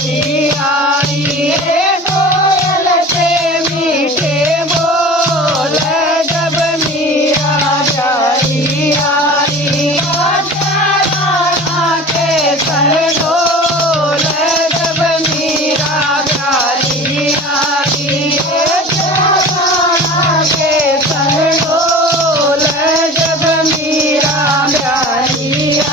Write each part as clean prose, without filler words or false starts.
प्यारी आई रे कोयल से मीठे बोल जब मीरा प्यारी आई राधा के संग ढोल जब मीरा प्यारी आई राधा के संग ढोल जब मीरा प्यारी आई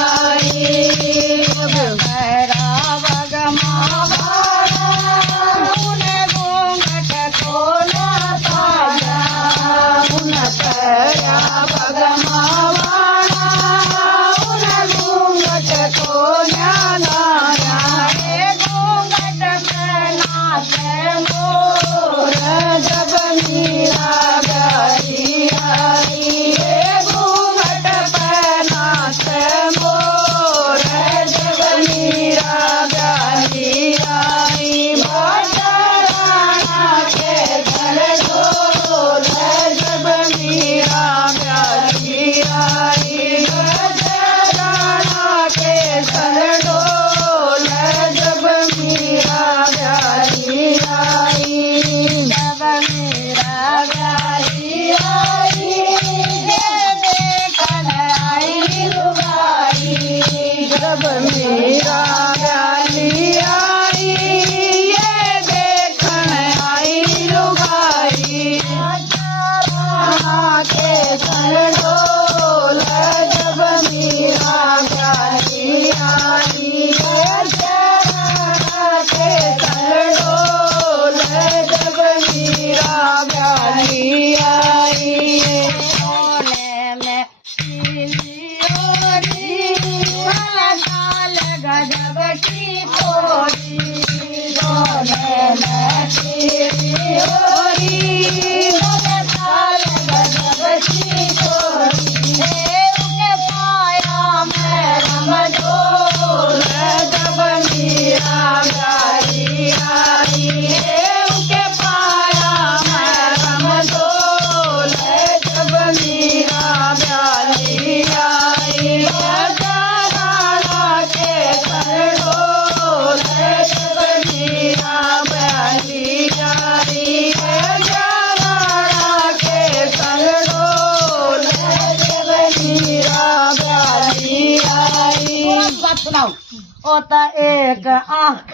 जब मीरा प्यारी आई ये देखन आई लुगाई राधा के संग ढोल जब मीरा प्यारी आई राधा के संग ढोल जब मीरा प्यारी आई गजब की पोरी दोने में तेरी होरी गजब की पोरी उनके पाया में रमजोल जब मीरा प्यारी आई उनके पाया में रमजोल जब मीरा प्यारी आई सुनाओ ओता एक आँख